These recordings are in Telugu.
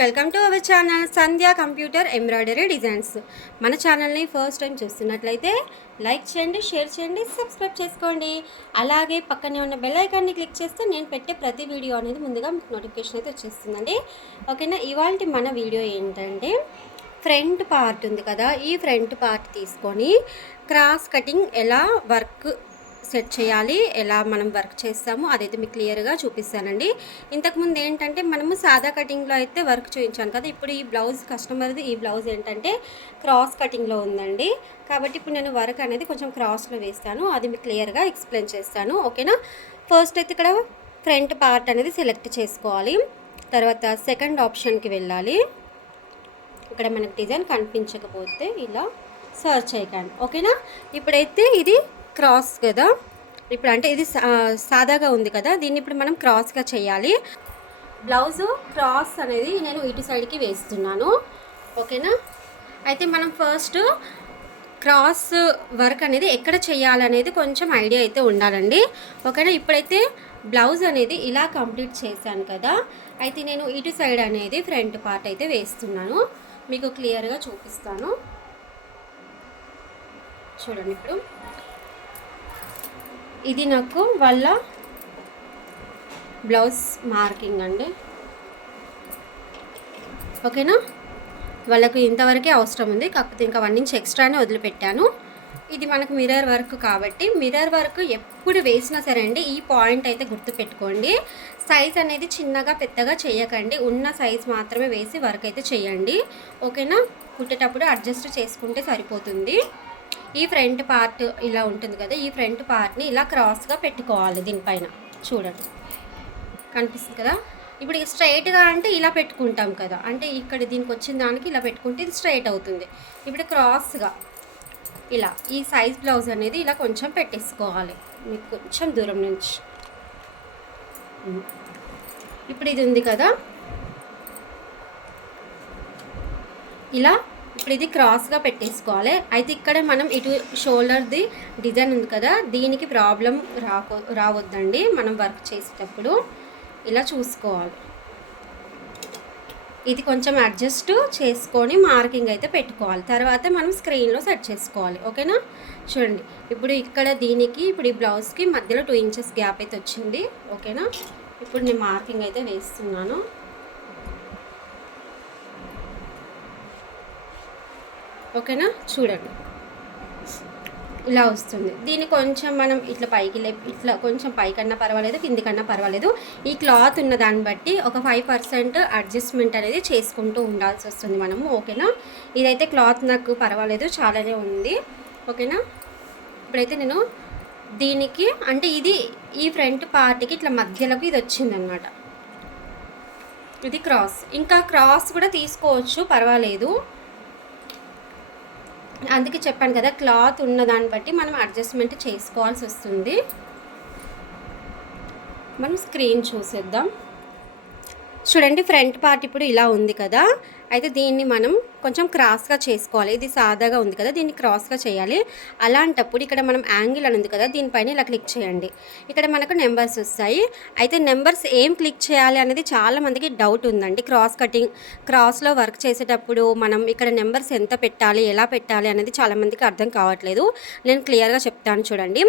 Welcome to our channel Sandhya computer embroidery designs. మన ఛానల్ని ఫస్ట్ టైం చూస్తున్నట్లయితే లైక్ చేయండి షేర్ చేయండి సబ్స్క్రైబ్ చేసుకోండి. అలాగే పక్కనే ఉన్న బెల్ ఐకాన్ని క్లిక్ చేస్తే నేను పెట్టే ప్రతి వీడియో అనేది ముందుగా మీకు నోటిఫికేషన్ అయితే వచ్చేస్తుందండి. ఓకేనా ఇవాళ మన వీడియో ఏంటంటే ఫ్రంట్ పార్ట్ ఉంది కదా ఈ ఫ్రంట్ పార్ట్ తీసుకొని క్రాస్ కటింగ్ ఎలా వర్క్ సెట్ చేయాలి. ఎలా మనం వర్క్ చేస్తామో అదైతే మీకు క్లియర్గా చూపిస్తానండి. ఇంతకుముందు ఏంటంటే మనము సాదా కటింగ్లో అయితే వర్క్ చూపించాను కదా ఇప్పుడు ఈ బ్లౌజ్ కస్టమర్ది ఈ బ్లౌజ్ ఏంటంటే క్రాస్ కటింగ్లో ఉందండి. కాబట్టి ఇప్పుడు నేను వర్క్ అనేది కొంచెం క్రాస్లో వేస్తాను. అది మీకు క్లియర్గా ఎక్స్ప్లెయిన్ చేస్తాను. ఓకేనా? ఫస్ట్ అయితే ఇక్కడ ఫ్రంట్ పార్ట్ అనేది సెలెక్ట్ చేసుకోవాలి. తర్వాత సెకండ్ ఆప్షన్కి వెళ్ళాలి. ఇక్కడ మనకు డిజైన్ కనిపించకపోతే ఇలా సర్చ్ చేయకండి ఓకేనా? ఇప్పుడైతే ఇది క్రాస్ కదా? ఇప్పుడు అంటే ఇది సా- సాదాగా ఉంది కదా? దీన్ని ఇప్పుడు మనం క్రాస్గా చేయాలి. బ్లౌజు క్రాస్ అనేది నేను ఇటు సైడ్కి వేస్తున్నాను. ఓకేనా? అయితే మనం ఫస్ట్ క్రాస్ వర్క్ అనేది ఎక్కడ చేయాలనేది కొంచెం ఐడియా అయితే ఉండాలండి. ఓకేనా? ఇప్పుడైతే బ్లౌజ్ అనేది ఇలా కంప్లీట్ చేశాను కదా? అయితే నేను ఇటు సైడ్ అనేది ఫ్రంట్ పార్ట్ అయితే వేస్తున్నాను. మీకు క్లియర్గా చూపిస్తాను. చూడండి ఇప్పుడు. ఇది నాకు వాళ్ళ బ్లౌజ్ మార్కింగ్ అండి. ఓకేనా? వాళ్ళకు ఇంతవరకే అవసరం ఉంది. కాకపోతే ఇంకా వన్ ఇంచ్ ఎక్స్ట్రానే వదిలిపెట్టాను. ఇది మనకు మిర్రర్ వర్క్ కాబట్టి మిర్రర్ వర్క్ ఎప్పుడు వేసినా సరే అండి ఈ పాయింట్ అయితే గుర్తుపెట్టుకోండి. సైజ్ అనేది చిన్నగా పెద్దగా చేయకండి. ఉన్న సైజ్ మాత్రమే వేసి వర్క్ అయితే చేయండి. ఓకేనా? కుట్టేటప్పుడు అడ్జస్ట్ చేసుకుంటే సరిపోతుంది. ఈ ఫ్రంట్ పార్ట్ ఇలా ఉంటుంది కదా ఈ ఫ్రంట్ పార్ట్ని ఇలా క్రాస్గా పెట్టుకోవాలి దీనిపైన. చూడండి. కనిపిస్తుంది కదా? ఇప్పుడు స్ట్రైట్గా అంటే ఇలా పెట్టుకుంటాం కదా అంటే ఇక్కడ దీనికి వచ్చిన దానికి ఇలా పెట్టుకుంటే ఇది స్ట్రైట్ అవుతుంది. ఇప్పుడు క్రాస్గా ఇలా ఈ సైజ్ బ్లౌజ్ అనేది ఇలా కొంచెం పెట్టేసుకోవాలి. మీకు కొంచెం దూరం నుంచి. ఇప్పుడు ఇది ఉంది కదా? ఇలా ఇప్పుడు ఇది క్రాస్గా పెట్టేసుకోవాలి. అయితే ఇక్కడ మనం ఇటు షోల్డర్ది డిజైన్ ఉంది కదా దీనికి ప్రాబ్లం రాకో రావద్దండి. మనం వర్క్ చేసేటప్పుడు ఇలా చూసుకోవాలి. ఇది కొంచెం అడ్జస్ట్ చేసుకొని మార్కింగ్ అయితే పెట్టుకోవాలి. తర్వాత మనం స్క్రీన్లో సెట్ చేసుకోవాలి. ఓకేనా చూడండి. ఇప్పుడు ఇక్కడ దీనికి ఇప్పుడు ఈ బ్లౌజ్కి మధ్యలో టూ ఇంచెస్ గ్యాప్ అయితే వచ్చింది. ఓకేనా ఇప్పుడు నేను మార్కింగ్ అయితే వేస్తున్నాను. ఓకేనా? చూడండి. ఇలా వస్తుంది. దీన్ని కొంచెం మనం ఇట్లా పైకి లే ఇట్లా కొంచెం పైకన్నా పర్వాలేదు కిందికన్నా పర్వాలేదు. ఈ క్లాత్ ఉన్న దాన్ని బట్టి ఒక ఫైవ్ పర్సెంట్ అడ్జస్ట్మెంట్ అనేది చేసుకుంటూ ఉండాల్సి వస్తుంది మనము. ఓకేనా? ఇదైతే క్లాత్ నాకు పర్వాలేదు చాలానే ఉంది. ఓకేనా? ఇప్పుడైతే నేను దీనికి అంటే ఇది ఈ ఫ్రంట్ పార్ట్కి ఇట్లా మధ్యలోకి ఇది వచ్చిందనమాట. ఇది క్రాస్. ఇంకా క్రాస్ కూడా తీసుకోవచ్చు పర్వాలేదు. అందుకే చెప్పాను కదా క్లాత్ ఉన్న దాన్ని బట్టి మనం అడ్జస్ట్మెంట్ చేసుకోవాల్సి వస్తుంది. మనం స్క్రీన్ చూసేద్దాం. చూడండి ఫ్రంట్ పార్ట్ ఇప్పుడు ఇలా ఉంది కదా. అయితే దీన్ని మనం కొంచెం క్రాస్గా చేసుకోవాలి. ఇది సాదాగా ఉంది కదా దీన్ని క్రాస్గా చేయాలి. అలాంటప్పుడు ఇక్కడ మనం యాంగిల్ అని ఉంది కదా దీనిపైన ఇలా క్లిక్ చేయండి. ఇక్కడ మనకు నెంబర్స్ వస్తాయి. అయితే నెంబర్స్ ఏం క్లిక్ చేయాలి అనేది చాలామందికి డౌట్ ఉందండి. క్రాస్ కటింగ్ క్రాస్లో వర్క్ చేసేటప్పుడు మనం ఇక్కడ నెంబర్స్ ఎంత పెట్టాలి ఎలా పెట్టాలి అనేది చాలామందికి అర్థం కావట్లేదు. నేను క్లియర్గా చెప్తాను చూడండి.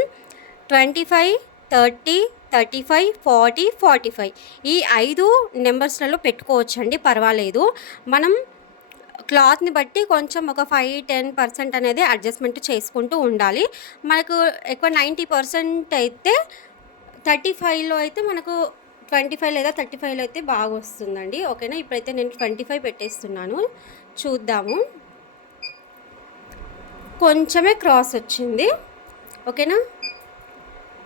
Twenty five thirty thirty five forty forty five. ఈ ఐదు నెంబర్స్లలో పెట్టుకోవచ్చండి పర్వాలేదు. మనం క్లాత్ని బట్టి కొంచెం ఒక ఫైవ్ టెన్ పర్సెంట్ అనేది అడ్జస్ట్మెంట్ చేసుకుంటూ ఉండాలి. మనకు ఎక్కువ నైంటీ పర్సెంట్ అయితే థర్టీ ఫైవ్లో అయితే మనకు ట్వంటీ ఫైవ్ లేదా థర్టీ ఫైవ్లో అయితే బాగా వస్తుందండి. ఓకేనా? ఇప్పుడైతే నేను ట్వంటీ ఫైవ్ పెట్టేస్తున్నాను. చూద్దాము. కొంచెమే క్రాస్ వచ్చింది. ఓకేనా?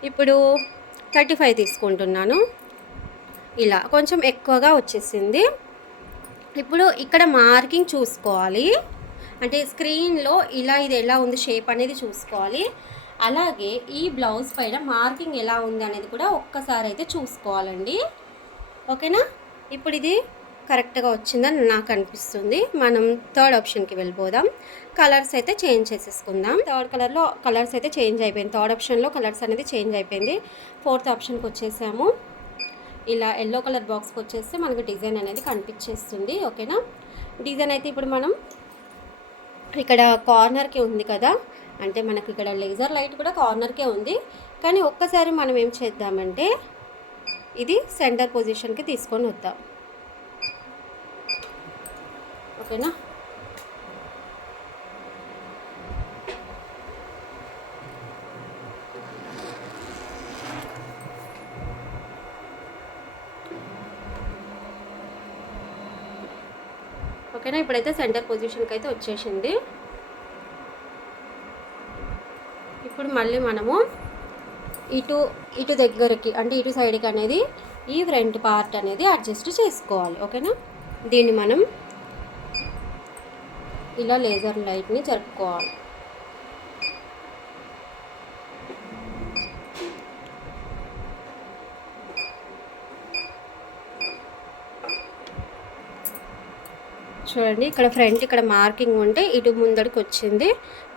ఇప్పుడు థర్టీ ఫైవ్ తీసుకుంటున్నాను. ఇలా కొంచెం ఎక్కువగా వచ్చేసింది. ఇప్పుడు ఇక్కడ మార్కింగ్ చూసుకోవాలి. అంటే స్క్రీన్లో ఇలా ఇది ఎలా ఉంది షేప్ అనేది చూసుకోవాలి. అలాగే ఈ బ్లౌజ్ పైన మార్కింగ్ ఎలా ఉంది అనేది కూడా ఒక్కసారి అయితే చూసుకోవాలండి. ఓకేనా? ఇప్పుడు ఇది కరెక్ట్గా వచ్చిందని నాకు అనిపిస్తుంది. మనం థర్డ్ ఆప్షన్కి వెళ్ళిపోదాం. కలర్స్ అయితే చేంజ్ చేసేసుకుందాం. థర్డ్ కలర్లో కలర్స్ అయితే చేంజ్ అయిపోయింది. థర్డ్ ఆప్షన్లో కలర్స్ అనేది చేంజ్ అయిపోయింది. ఫోర్త్ ఆప్షన్కి వచ్చేసాము. ఇలా ఎల్లో కలర్ బాక్స్కి వచ్చేస్తే మనకు డిజైన్ అనేది కనిపించేస్తుంది. ఓకేనా? డిజైన్ అయితే ఇప్పుడు మనం ఇక్కడ కార్నర్కి ఉంది కదా? అంటే మనకి ఇక్కడ లేజర్ లైట్ కూడా కార్నర్కే ఉంది. కానీ ఒక్కసారి మనం ఏం చేద్దామంటే ఇది సెంటర్ పొజిషన్కి తీసుకొని వద్దాం. ఓకేనా? ఓకేనా? ఇప్పుడైతే సెంటర్ పొజిషన్కి అయితే వచ్చేసింది. ఇప్పుడు మళ్ళీ మనము ఇటు ఇటు దగ్గరికి అంటే ఇటు సైడ్కి అనేది ఈ ఫ్రంట్ పార్ట్ అనేది అడ్జస్ట్ చేసుకోవాలి. ఓకేనా? దీన్ని మనం ఇలా లేజర్ లైట్ని జరుపుకోవాలి. చూడండి ఇక్కడ ఫ్రంట్ ఇక్కడ మార్కింగ్ ఉంటే ఇటు ముందడికి వచ్చింది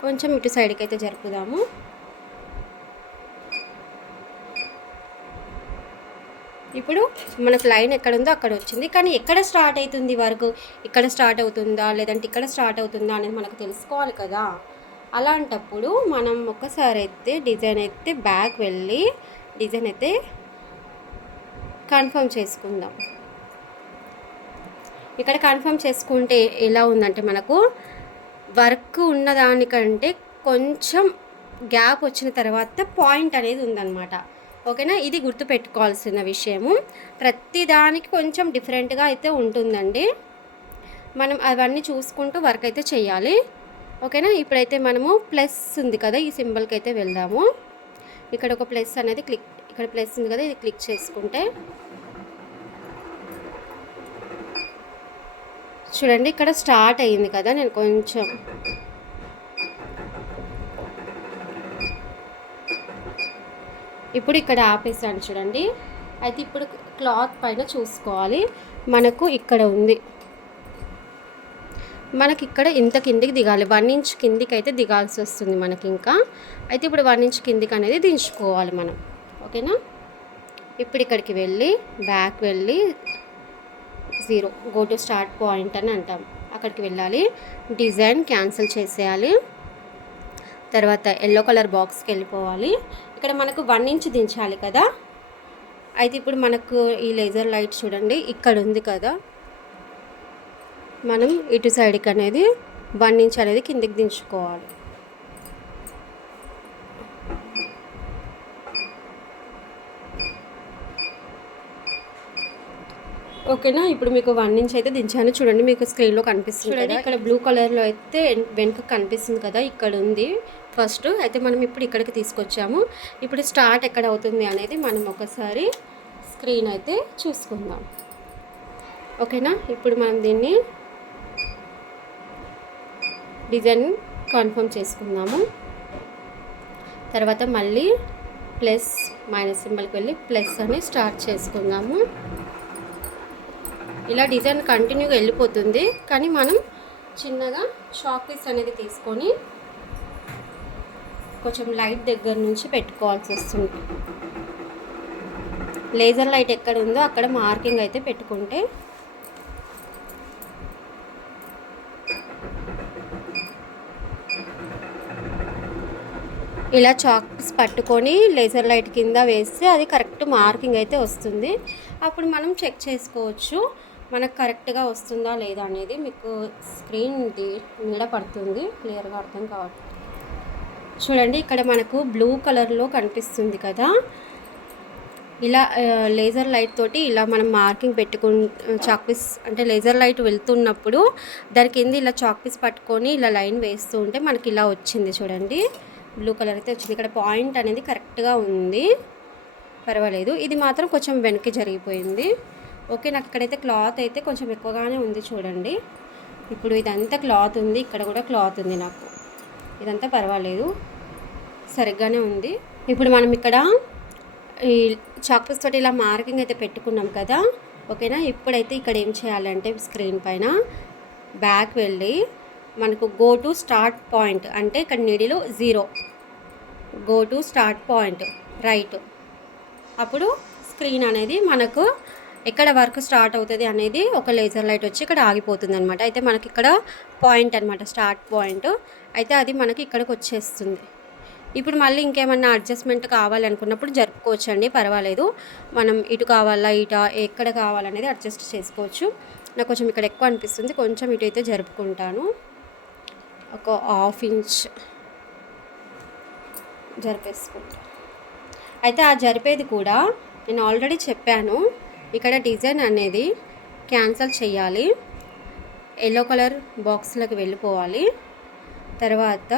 కొంచెం ఇటు సైడ్కి అయితే జరుపుదాము. ఇప్పుడు మనకు లైన్ ఎక్కడ ఉందో అక్కడ వచ్చింది. కానీ ఎక్కడ స్టార్ట్ అవుతుంది వరకు? ఇక్కడ స్టార్ట్ అవుతుందా? లేదంటే ఇక్కడ స్టార్ట్ అవుతుందా అనేది మనకు తెలుసుకోవాలి కదా. అలాంటప్పుడు మనం ఒకసారి అయితే డిజైన్ అయితే బ్యాక్ వెళ్ళి డిజైన్ అయితే కన్ఫర్మ్ చేసుకుందాం. ఇక్కడ కన్ఫర్మ్ చేసుకుంటే ఎలా ఉందంటే మనకు వర్క్ ఉన్నదానికంటే కొంచెం గ్యాప్ వచ్చిన తర్వాత పాయింట్ అనేది ఉందన్నమాట. ఓకేనా? ఇది గుర్తుపెట్టుకోవాల్సిన విషయము. ప్రతిదానికి కొంచెం డిఫరెంట్గా అయితే ఉంటుందండి. మనం అవన్నీ చూసుకుంటూ వర్క్ అయితే చేయాలి. ఓకేనా? ఇప్పుడైతే మనము ప్లస్ ఉంది కదా ఈ సింబల్కి అయితే వెళ్దాము. ఇక్కడ ఒక ప్లస్ అనేది క్లిక్ ఇక్కడ ప్లస్ ఉంది కదా ఇది క్లిక్ చేసుకుంటే. చూడండి ఇక్కడ స్టార్ట్ అయ్యింది కదా నేను కొంచెం ఇప్పుడు ఇక్కడ ఆపేసాను చూడండి. అయితే ఇప్పుడు క్లాత్ పైన చూసుకోవాలి. మనకు ఇక్కడ ఉంది. మనకి ఇక్కడ ఇంత కిందికి దిగాలి. వన్ ఇంచ్ కిందికి అయితే దిగాల్సి వస్తుంది మనకి ఇంకా. అయితే ఇప్పుడు వన్ ఇంచ్ కిందికి అనేది దించుకోవాలి మనం. ఓకేనా? ఇప్పుడు ఇక్కడికి వెళ్ళి బ్యాక్ వెళ్ళి zero. Go to start point అని అంటాం. అక్కడికి వెళ్ళాలి. డిజైన్ క్యాన్సిల్ చేసేయాలి. తర్వాత ఎల్లో కలర్ బాక్స్కి వెళ్ళిపోవాలి. ఇక్కడ మనకు వన్ ఇంచ్ దించాలి కదా. అయితే ఇప్పుడు మనకు ఈ లేజర్ లైట్ చూడండి ఇక్కడ ఉంది కదా. మనం ఇటు సైడ్కి అనేది వన్ ఇంచ్ అనేది కిందికి దించుకోవాలి. ఓకేనా ఇప్పుడు మీకు వన్ ఇంచ్ అయితే దించాను. చూడండి మీకు స్క్రీన్లో కనిపిస్తుంది చూడండి ఇక్కడ బ్లూ కలర్లో అయితే వెనుక కనిపిస్తుంది కదా ఇక్కడ ఉంది. ఫస్ట్ అయితే మనం ఇప్పుడు ఇక్కడికి తీసుకొచ్చాము. ఇప్పుడు స్టార్ట్ ఎక్కడ అవుతుంది అనేది మనం ఒకసారి స్క్రీన్ అయితే చూసుకుందాం. ఓకేనా? ఇప్పుడు మనం దీన్ని డిజైన్ కన్ఫర్మ్ చేసుకుందాము. తర్వాత మళ్ళీ ప్లస్ మైనస్ సింబల్కి వెళ్ళి ప్లస్ అని స్టార్ట్ చేసుకుందాము. ఇలా డిజైన్ కంటిన్యూగా వెళ్ళిపోతుంది. కానీ మనం చిన్నగా షాక్ పీస్ అనేది తీసుకొని కొంచెం లైట్ దగ్గర నుంచి పెట్టుకోవాల్సి వస్తుంది. లేజర్ లైట్ ఎక్కడ ఉందో అక్కడ మార్కింగ్ అయితే పెట్టుకుంటే ఇలా చాక్స్ పట్టుకొని లేజర్ లైట్ కింద వేస్తే అది కరెక్ట్ మార్కింగ్ అయితే వస్తుంది. అప్పుడు మనం చెక్ చేసుకోవచ్చు మనకు కరెక్ట్గా వస్తుందా లేదా అనేది. మీకు స్క్రీన్ నీడ పడుతుంది. క్లియర్గా అర్థం కావట్లేదు. చూడండి ఇక్కడ మనకు బ్లూ కలర్లో కనిపిస్తుంది కదా. ఇలా లేజర్ లైట్ తోటి ఇలా మనం మార్కింగ్ పెట్టుకు చాక్పీస్ అంటే లేజర్ లైట్ వెళ్తున్నప్పుడు దాని కింద ఇలా చాక్ పీస్ పట్టుకొని ఇలా లైన్ వేస్తూ ఉంటే మనకి ఇలా వచ్చింది చూడండి. బ్లూ కలర్ అయితే వచ్చింది. ఇక్కడ పాయింట్ అనేది కరెక్ట్గా ఉంది. పర్వాలేదు. ఇది మాత్రం కొంచెం వెనక్కి జరిగిపోయింది. ఓకే నాకు ఇక్కడైతే క్లాత్ అయితే కొంచెం ఎక్కువగానే ఉంది చూడండి. ఇప్పుడు ఇదంతా క్లాత్ ఉంది. ఇక్కడ కూడా క్లాత్ ఉంది నాకు. ఇదంతా పర్వాలేదు. సరిగ్గానే ఉంది. ఇప్పుడు మనం ఇక్కడ ఈ చాక్పీస్ తోటి ఇలా మార్కింగ్ అయితే పెట్టుకున్నాం కదా. ఓకేనా? ఇప్పుడైతే ఇక్కడ ఏం చేయాలంటే స్క్రీన్ పైన బ్యాక్ వెళ్ళి మనకు గో టు స్టార్ట్ పాయింట్ అంటే ఇక్కడ నీడిలో zero. Go to start point right. అప్పుడు స్క్రీన్ అనేది మనకు ఎక్కడ వర్క్ స్టార్ట్ అవుతుంది అనేది ఒక లేజర్ లైట్ వచ్చి ఇక్కడ ఆగిపోతుంది అనమాట అయితే మనకి ఇక్కడ పాయింట్ అనమాట స్టార్ట్ పాయింట్. అయితే అది మనకి ఇక్కడికి వచ్చేస్తుంది. ఇప్పుడు మళ్ళీ ఇంకేమన్నా అడ్జస్ట్మెంట్ కావాలనుకున్నప్పుడు జరుపుకోవచ్చు అండి పర్వాలేదు. మనం ఇటు కావాలా ఇట ఎక్కడ కావాలనేది అడ్జస్ట్ చేసుకోవచ్చు. నాకు కొంచెం ఇక్కడ ఎక్కువ అనిపిస్తుంది కొంచెం ఇటు అయితే జరుపుకుంటాను. ఒక హాఫ్ ఇంచ్ జరిపేసుకుంటాను అయితే ఆ జరిపేది కూడా నేను ఆల్రెడీ చెప్పాను. ఇక్కడ డిజైన్ అనేది క్యాన్సల్ చేయాలి. ఎల్లో కలర్ బాక్స్లోకి వెళ్ళిపోవాలి. తర్వాత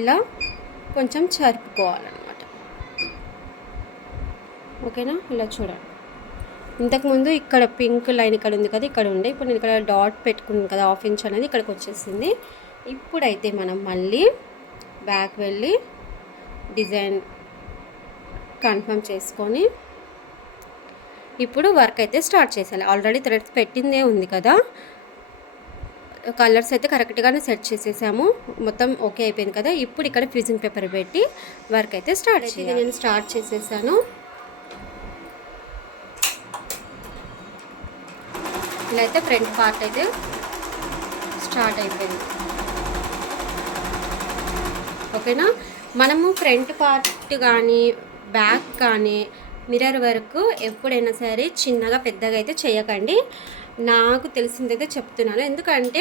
ఇలా కొంచెం చరుపుకోవాలన్నమాట. ఓకేనా? ఇలా చూడండి. ఇంతకుముందు ఇక్కడ పింక్ లైన్ ఇక్కడ ఉంది కదా ఇక్కడ ఉండే. ఇప్పుడు నేను ఇక్కడ డాట్ పెట్టుకున్నాను కదా హాఫ్ ఇంచ్ అనేది ఇక్కడికి వచ్చేసింది. ఇప్పుడైతే మనం మళ్ళీ బ్యాక్ వెళ్ళి డిజైన్ కన్ఫర్మ్ చేసుకొని ఇప్పుడు వర్క్ అయితే స్టార్ట్ చేసేయాలి. ఆల్రెడీ థ్రెడ్స్ పెట్టిందే ఉంది కదా. కలర్స్ అయితే కరెక్ట్గానే సెట్ చేసేసాము. మొత్తం ఓకే అయిపోయింది కదా. ఇప్పుడు ఇక్కడ ఫ్యూజింగ్ పేపర్ పెట్టి వర్క్ అయితే స్టార్ట్ చేయాలి. నేను స్టార్ట్ చేసేసాను. ఇలా అయితే ఫ్రంట్ పార్ట్ అయితే స్టార్ట్ అయిపోయింది. ఓకేనా? మనము ఫ్రంట్ పార్ట్ కానీ బ్యాక్ కానీ మిర్రర్ వర్క్ ఎప్పుడైనా సరే చిన్నగా పెద్దగా అయితే చేయకండి. నాకు తెలిసిందైతే చెప్తున్నాను. ఎందుకంటే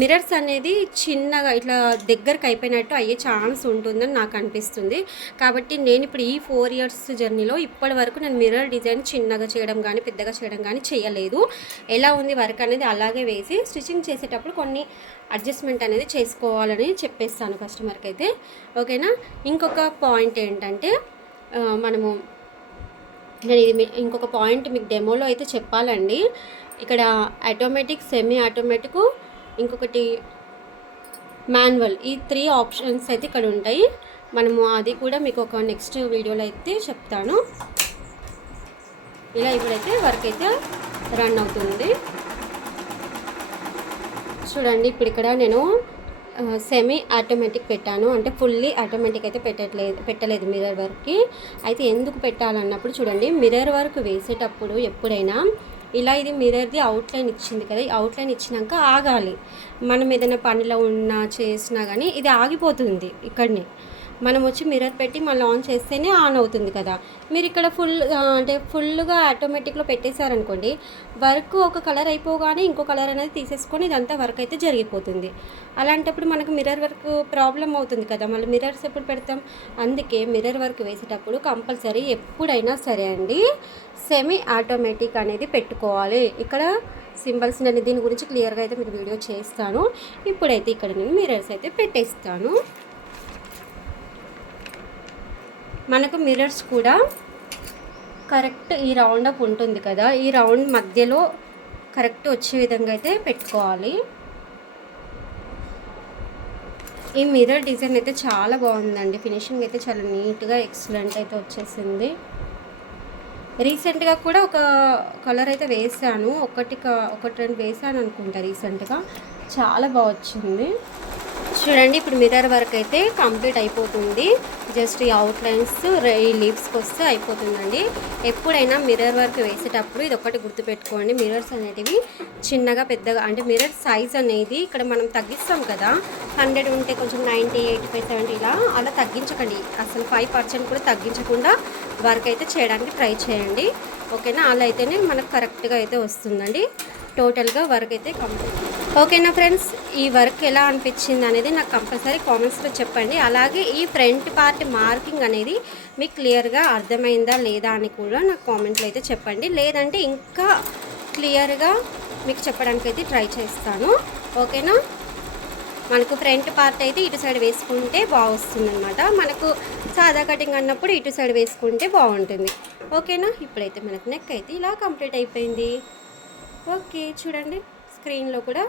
మిర్రర్స్ అనేది చిన్నగా ఇట్లా దగ్గరకు అయిపోయినట్టు అయ్యే ఛాన్స్ ఉంటుందని నాకు అనిపిస్తుంది. కాబట్టి నేను ఇప్పుడు ఈ ఫోర్ ఇయర్స్ జర్నీలో ఇప్పటి వరకు నేను మిర్రర్ డిజైన్ చిన్నగా చేయడం కానీ పెద్దగా చేయడం కానీ చేయలేదు. ఎలా ఉంది వర్క్ అనేది అలాగే వేసి స్టిచ్చింగ్ చేసేటప్పుడు కొన్ని అడ్జస్ట్మెంట్ అనేది చేసుకోవాలని చెప్పేస్తాను కస్టమర్కి అయితే. ఓకేనా? ఇంకొక పాయింట్ ఏంటంటే మనము నేను ఇది ఇంకొక పాయింట్ మీకు డెమోలో అయితే చెప్పాలండి. ఇక్కడ ఆటోమేటిక్ సెమీ ఆటోమేటిక్ ఇంకొకటి మాన్యువల్ ఈ త్రీ ఆప్షన్స్ అయితే ఇక్కడ ఉంటాయి. మనము అది కూడా మీకు ఒక నెక్స్ట్ వీడియోలో అయితే చెప్తాను. ఇలా ఇప్పుడైతే వర్క్ అయితే రన్ అవుతుంది. చూడండి ఇప్పుడు ఇక్కడ నేను సెమీ ఆటోమేటిక్ పెట్టాను. అంటే ఫుల్లీ ఆటోమేటిక్ అయితే పెట్టట్లేదు పెట్టలేదు మిర్రర్ వర్క్కి అయితే ఎందుకు పెట్టాలన్నప్పుడు చూడండి మిర్రర్ వర్క్ వేసేటప్పుడు ఎప్పుడైనా ఇలా ఇది మిర్రర్ది అవుట్లైన్ ఇచ్చింది కదా ఈ అవుట్లైన్ ఇచ్చినాక ఆగాలి. మనం ఏదైనా పనిలో ఉన్నా చేసినా కానీ ఇది ఆగిపోతుంది ఇక్కడనే. మనం వచ్చి మిర్రర్ పెట్టి మళ్ళీ ఆన్ చేస్తేనే ఆన్ అవుతుంది కదా. మీరు ఇక్కడ ఫుల్ అంటే ఫుల్గా ఆటోమేటిక్లో పెట్టేశారనుకోండి వర్క్ ఒక కలర్ అయిపోగానే ఇంకో కలర్ అనేది తీసేసుకొని ఇదంతా వర్క్ అయితే జరిగిపోతుంది. అలాంటప్పుడు మనకు మిర్రర్ వర్క్ ప్రాబ్లం అవుతుంది కదా. మళ్ళీ మిర్రర్స్ ఎప్పుడు పెడతాం? అందుకే మిర్రర్ వర్క్ వేసేటప్పుడు కంపల్సరీ ఎప్పుడైనా సరే అండి సెమీ ఆటోమేటిక్ అనేది పెట్టుకోవాలి. ఇక్కడ సింబల్స్ నేను దీని గురించి క్లియర్గా అయితే మీకు వీడియో చేస్తాను. ఇప్పుడైతే ఇక్కడ నేను మిర్రర్స్ అయితే పెట్టేస్తాను. మనకు మిర్రర్స్ కూడా కరెక్ట్ ఈ రౌండ్ అప్ ఉంటుంది కదా ఈ రౌండ్ మధ్యలో కరెక్ట్ వచ్చే విధంగా అయితే పెట్టుకోవాలి. ఈ మిర్రర్ డిజైన్ అయితే చాలా బాగుందండి. ఫినిషింగ్ అయితే చాలా నీట్గా ఎక్సలెంట్ అయితే వచ్చేసింది. రీసెంట్గా కూడా ఒక కలర్ అయితే వేసాను ఒకటి ఒకటి రెండు వేసాను అనుకుంటా రీసెంట్గా. చాలా బాగా వచ్చింది. చూడండి ఇప్పుడు మిర్రర్ వర్క్ అయితే కంప్లీట్ అయిపోతుంది. జస్ట్ ఈ అవుట్లైన్స్ ఈ లీవ్స్కి వస్తే అయిపోతుందండి. ఎప్పుడైనా మిర్రర్ వర్క్ వేసేటప్పుడు ఇది ఒకటి గుర్తుపెట్టుకోండి. మిర్రర్స్ అనేటివి చిన్నగా పెద్దగా అంటే మిర్రర్ సైజ్ అనేది ఇక్కడ మనం తగ్గిస్తాం కదా. హండ్రెడ్ ఉంటే కొంచెం నైంటీ ఎయిటీ ఫైవ్ సెవెంటీ ఇలా అలా తగ్గించకండి. అసలు ఫైవ్ పర్సెంట్ కూడా తగ్గించకుండా వర్క్ అయితే చేయడానికి ట్రై చేయండి. ఓకేనా? అలా అయితేనే మనకు కరెక్ట్గా అయితే వస్తుందండి. టోటల్గా వర్క్ అయితే కంప్లీట్. ఓకేనా ఫ్రెండ్స్? ఈ వర్క్ ఎలా అనిపించింది అనేది నాకు కంపల్సరీ కామెంట్స్లో చెప్పండి. అలాగే ఈ ఫ్రంట్ పార్ట్ మార్కింగ్ అనేది మీకు క్లియర్గా అర్థమైందా లేదా అని కూడా నాకు కామెంట్లో అయితే చెప్పండి. లేదంటే ఇంకా క్లియర్గా మీకు చెప్పడానికి అయితే ట్రై చేస్తాను. ఓకేనా? మనకు ఫ్రంట్ పార్ట్ అయితే ఇటు సైడ్ వేసుకుంటే బాగుస్తుందన్నమాట. మనకు సాదా కటింగ్ అన్నప్పుడు ఇటు సైడ్ వేసుకుంటే బాగుంటుంది. ఓకేనా? ఇప్పుడైతే మనకు నెక్ అయితే ఇలా కంప్లీట్ అయిపోయింది. ఓకే చూడండి. స్క్రీన్లో కూడా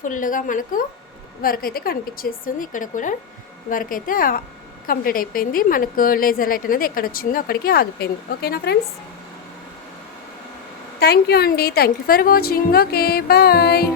ఫుల్గా మనకు వర్క్ అయితే కనిపించేస్తుంది. ఇక్కడ కూడా వర్క్ అయితే కంప్లీట్ అయిపోయింది. మనకు లేజర్ లైట్ అనేది ఎక్కడ వచ్చిందో అక్కడికి ఆగిపోయింది. ఓకేనా ఫ్రెండ్స్? థ్యాంక్ యూ అండి. Thank you for watching. Okay bye.